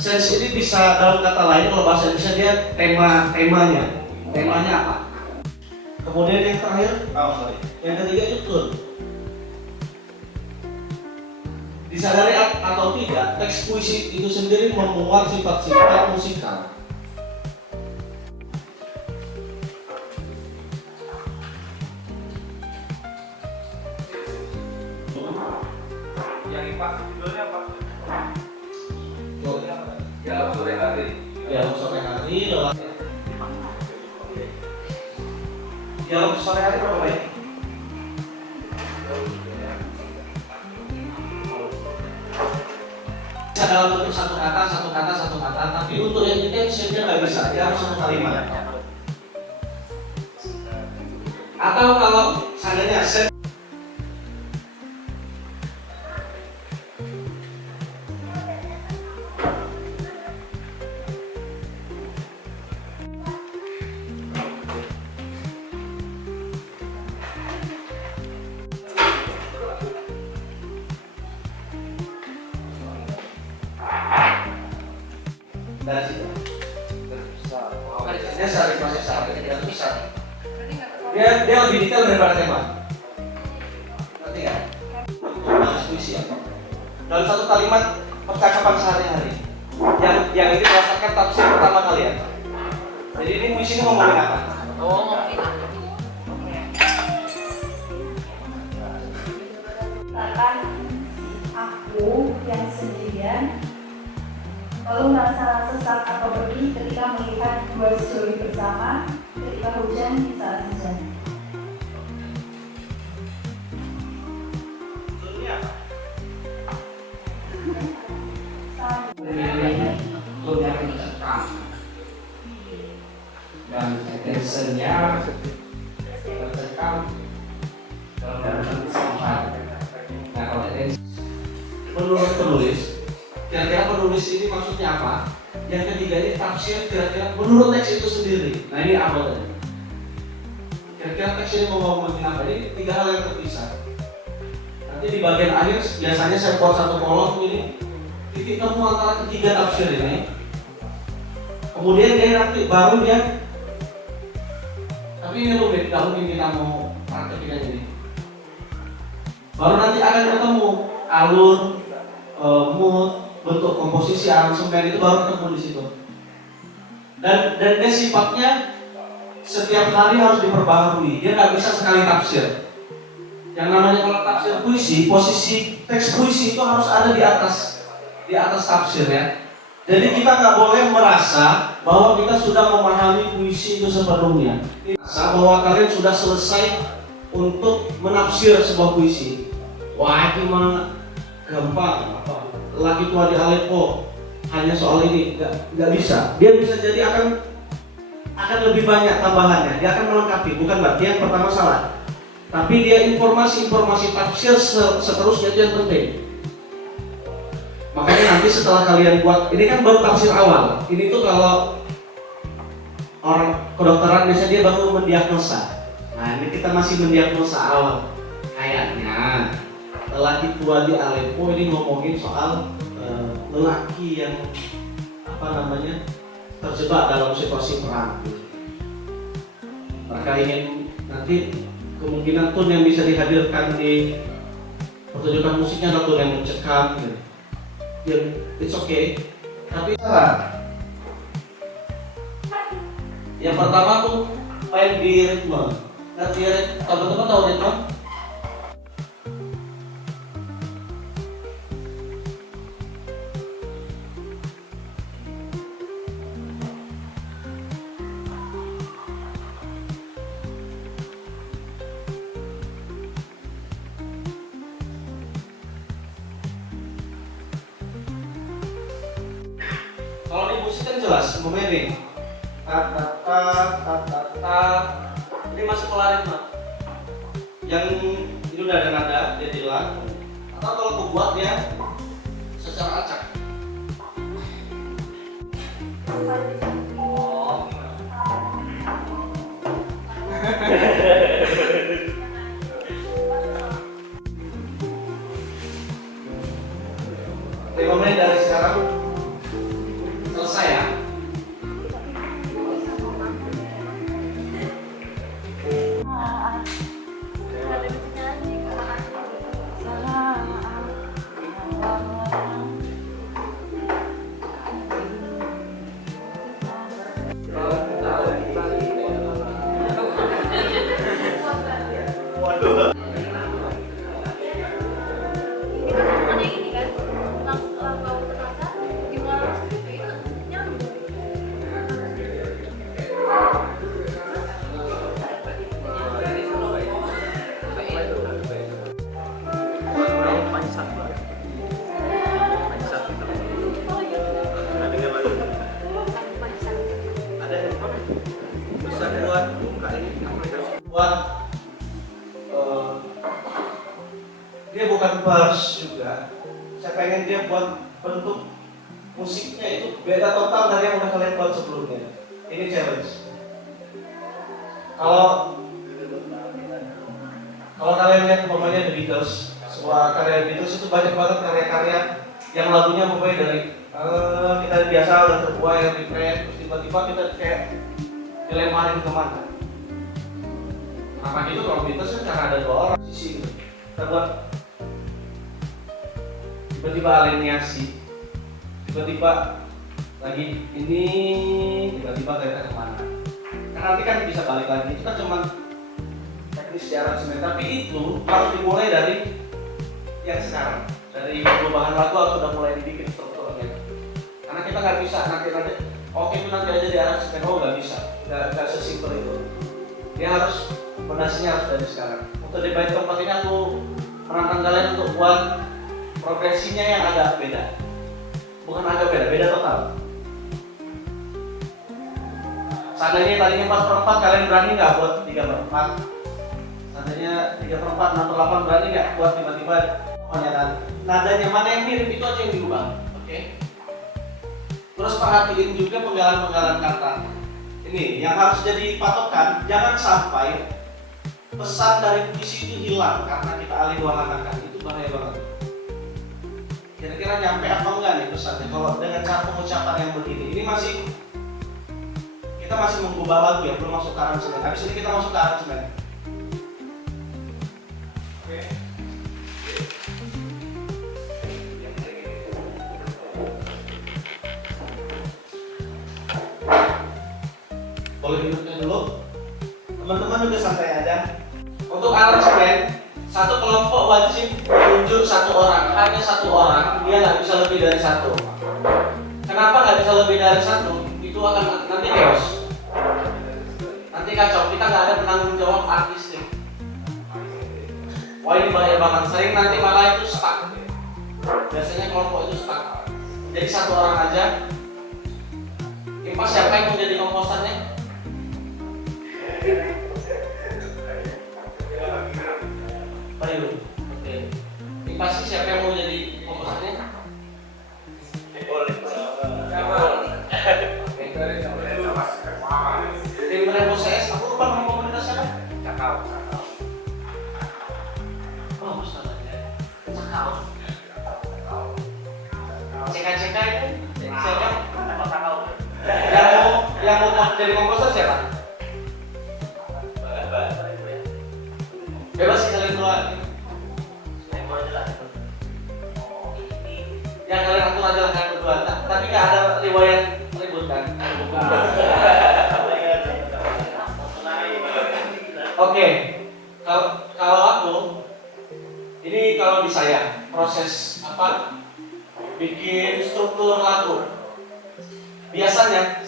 Sense ini bisa dalam kata lain kalau bahasa Indonesia dia temanya apa? Kemudian yang terakhir, yang ketiga itu tune. Disadari atau tidak, teks puisi itu sendiri memuat sifat-sifat musikal. Yang IPA judulnya apa? Dialog sore hari. Dialog sore hari lewat. Dialog sore hari berapa banyak? Bisa dalam bentuk satu kata, tapi untuk yang intentionnya nggak bisa, dia harus satu kalimat. Atau kalau seandainya dari situ dia lebih detail daripada tema. Ngerti nggak? Untuk puisi apa? Dalam satu kalimat percakapan sehari-hari yang ini berdasarkan tafsir pertama kalian. Jadi ini puisi ini ngomongin apa? Katakan aku yang sendirian lalu merasa sesak atau pedih ketika melihat dua sejoli bersama ketika hujan di saat hujan. Yang mencekam dan attention-nya tercekam dalam sampai. Nah, kalau attention Menurut penulis, kira-kira penulis ini maksudnya apa? Yang ketiga ini tafsir kira-kira menurut teks itu sendiri. Nah ini apa tadi? Kira-kira teks ini mau ngomongin apa? Ini tiga hal yang terpisah. Nanti di bagian akhir biasanya saya buat satu kolom ini titik temu antara ketiga tafsir ini. Kemudian dia nanti baru dia. Tapi ini rumit, nggak mungkin kita mau praktekin ini. Baru nanti akan ketemu alur, mood, bentuk komposisi, aransemen itu baru ketemu di situ. Dan dia sifatnya setiap hari harus diperbaharui. Dia nggak bisa sekali tafsir. Yang namanya kalau tafsir puisi, posisi teks puisi itu harus ada di atas tafsir ya. Jadi kita nggak boleh merasa bahwa kita sudah memahami puisi itu sepenuhnya. Merasa bahwa kalian sudah selesai untuk menafsir sebuah puisi. Wah itu mah gampang, laki tua di Aleppo hanya soal ini, nggak bisa. Dia bisa jadi akan lebih banyak tambahannya. Dia akan melengkapi, bukan berarti yang pertama salah. Tapi dia informasi tafsir seterusnya itu yang penting. Makanya nanti setelah kalian buat, ini kan baru tafsir awal. Ini tuh kalau orang kedokteran biasanya dia baru mendiagnosa. Nah ini kita masih mendiagnosa awal. Kayaknya lelaki tua di Aleppo ini ngomongin soal lelaki yang terjebak dalam situasi perang. Mereka ingin nanti kemungkinan tune yang bisa dihadirkan di pertunjukan musiknya adalah tune yang mencekam gitu. Ya, it's okay. Tapi salah. Yang pertama tuh main di ritme. Nanti teman-teman tahu ritme? Kalau di musik kan jelas, memeding. Ini masuk ke ritme. Yang ini udah ada nada, dia hilang. Atau kalau aku buat dia secara acak. Lima menit dari sekarang dia bukan bars juga. Saya pengen dia buat bentuk musiknya itu beda total dari yang udah kalian buat sebelumnya. Ini challenge. Kalau kalian lihat umpamanya The Beatles, sebuah karya Beatles itu banyak banget karya-karya yang lagunya mulai dari kita biasa udah terbuai yang refresh, terus tiba-tiba kita kayak dilemparin kemana. Kenapa gitu? Kalau Beatles kan karena ada dua orang sisi gitu. Kita buat tiba-tiba alineasi, tiba-tiba lagi ini, tiba-tiba kita kemana. Kan nanti kan bisa balik lagi, itu kan cuma teknis secara semen, tapi itu harus dimulai dari yang sekarang, dari perubahan lagu atau udah mulai dibikin strukturnya. Karena kita nggak bisa nanti oke itu nanti aja di aransemen, nggak bisa, nggak sesimpel itu. Dia harus fondasinya harus dari sekarang. Untuk di bait keempat ini aku menantang kalian untuk buat progresinya yang agak beda. Bukan agak beda, beda total. Seandainya tadinya 4/4, kalian berani nggak buat 3/4? Seandainya 3/4, 6/8 berani nggak buat tiba-tiba nadanya mana yang mirip itu aja yang diubah, oke? Terus perhatiin juga penggalan-penggalan kata. Ini yang harus jadi patokan, jangan sampai pesan dari puisi itu hilang karena kita alih wahanakan, itu bahaya banget. Kira-kira nyampe apa enggak nih pesannya? Kalau dengan cara pengucapan yang begini, ini kita masih mengubah lagu ya, belum masuk ke aransemen. Habis ini kita masuk ke aransemen. Oke. Boleh duduknya dulu. Teman-teman juga santai aja. Untuk aransemen, satu kelompok wajib menunjuk satu orang, hanya satu orang, dia nggak bisa lebih dari satu. Kenapa nggak bisa lebih dari satu? Itu akan nanti chaos. Nanti kacau, kita nggak ada penanggung jawab artisnya. Wah ini bahaya banget, sering nanti malah itu stuck. Biasanya kelompok itu stuck. Jadi satu orang aja. Pas siapa yang mau jadi komposernya? Bayu. Oke. Pasti siapa yang mau jadi komposernya? Tim Remo CS, aku lupa nama komunitas siapa? Cakau. Oh, namanya Cakau. CK itu siapa? Yang mau jadi komposer siapa? Bebas sih kalian keluar. Yang kalian atur aja lah kalian berdua. Tapi nggak ada riwayat ribut kan? Oke, kalau aku ini kalau di saya proses apa bikin struktur lagu. Biasanya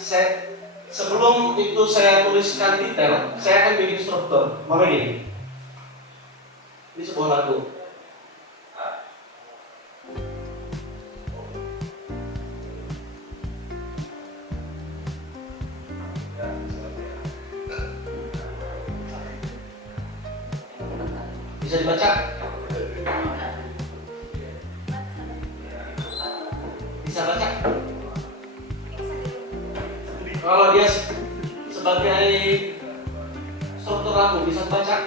sebelum itu saya tuliskan detail, saya akan bikin struktur. Makanya gini, ini sebuah lagu. Bisa dibaca? Bisa baca? Kalau dia sebagai struktur lagu bisa baca?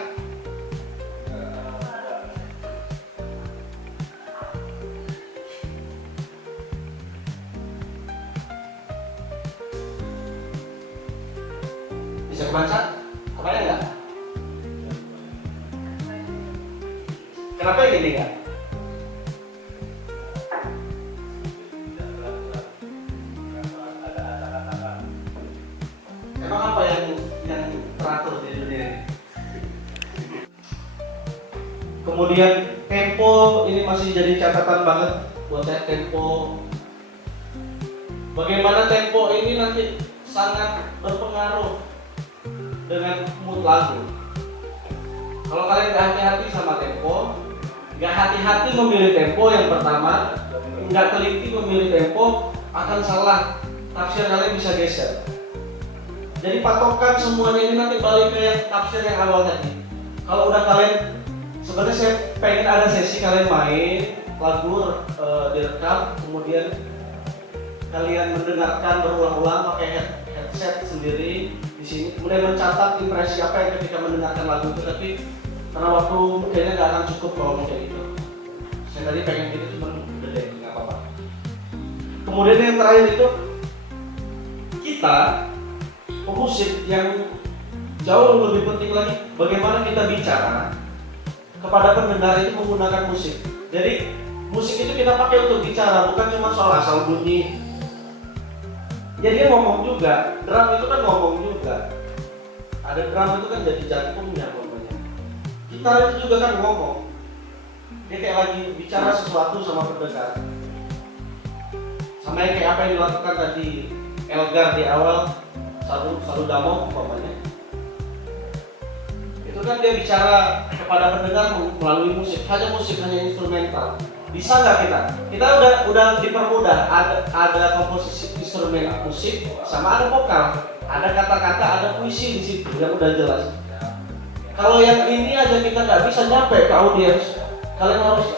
Bisa baca? Apa ya enggak? Kenapa gini enggak? Emang apa yang teratur di dunia ini? Kemudian tempo ini masih jadi catatan banget buat saya, tempo. Bagaimana tempo ini nanti sangat berpengaruh dengan mood lagu. Kalau kalian nggak hati-hati sama tempo, nggak hati-hati memilih tempo yang pertama, nggak teliti memilih tempo, akan salah. Tafsir kalian bisa geser. Jadi patokan semuanya ini nanti balik ke yang tafsir yang awal tadi. Kalau udah kalian sebenarnya saya pengen ada sesi kalian main lagu direkam, kemudian kalian mendengarkan berulang-ulang pakai headset sendiri di sini, kemudian mencatat impresi apa yang ketika mendengarkan lagu itu. Tapi karena waktu kayaknya nggak akan cukup kalau kayak gitu. Saya tadi pengen gitu cuma udah deh, nggak apa-apa. Kemudian yang terakhir itu kita pemusik yang jauh lebih penting lagi, bagaimana kita bicara kepada pendengar itu menggunakan musik. Jadi musik itu kita pakai untuk bicara, bukan cuma soal asal bunyi. Jadi dia ngomong juga, drum itu kan ngomong juga. Ada drum itu kan jadi jantungnya ngomongnya. Gitar itu juga kan ngomong. Dia kayak lagi bicara sesuatu sama pendengar. Sama yang kayak apa yang dilakukan tadi Elgar di awal, Salu Damo umpamanya. Itu kan dia bicara kepada pendengar melalui musik, hanya instrumental. Bisa nggak kita? Kita udah dipermudah, ada komposisi instrumen musik, sama ada vokal, ada kata-kata, ada puisi di situ yang udah jelas. Kalau yang ini aja kita nggak bisa nyampe ke audiens, kalian harus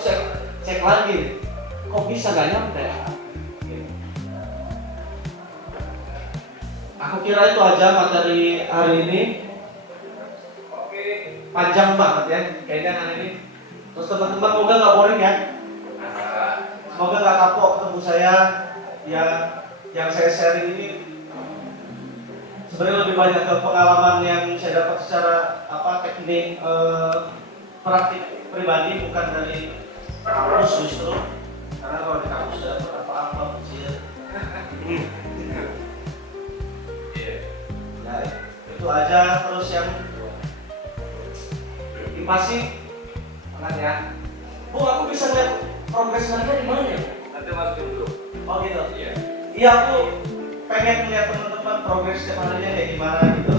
cek lagi, kok bisa nggak nyampe? Aku kira itu aja materi hari ini. Panjang banget ya, kayaknya hari ini. Terus teman-teman semoga nggak boring ya. Semoga nggak kapok ketemu saya. Ya, yang saya sharing ini sebenarnya lebih banyak ke pengalaman yang saya dapat secara teknik praktik pribadi, bukan dari kampus justru. Karena kalau di kampus sudah apa-apa kecil. Ya, itu aja. Terus yang masih tangan ya. Bu, aku bisa lihat progres mereka di mana ya? Nanti masukin dulu. Oh gitu. Iya. Iya, aku pengen lihat teman-teman progres setiap harinya kayak gimana gitu.